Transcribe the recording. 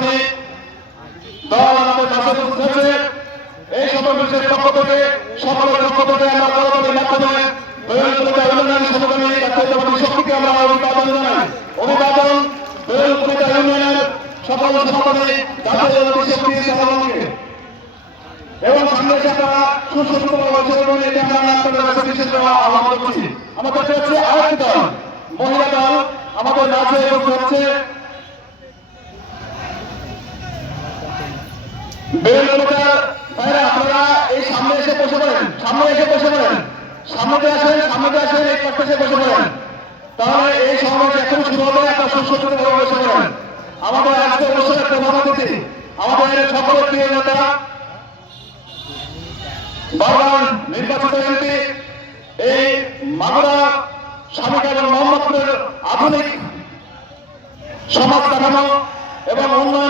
সভাপতি দল আমাদের কাছে উঠেছে এই সমাবেশের পক্ষ থেকে, সকলের পক্ষ থেকে আমরা কাছে আমাদের এবং হচ্ছে বেলকলিকার ভাইরা, আপনারা এই সামনে এসে বসে পড়েন, সামনে এসে বসে পড়েন। সামনে আসেন সামনে আসেন, এই পাশে এসে বসে পড়েন। তাহলে এই সমাবেশ এখন শুরু হবে, একটা সুস্থ বসে পড়েন আমাদের আজকে অনুষ্ঠানের প্রধান অতিথি, আমাদের সকলের প্রিয় নেতা বারবার নির্বাচিত এমপি, এই মাগুরা স্বামী এবং মোহাম্মদপুরের আধুনিক সমাজ কাঠামো এবং উন্নয়নের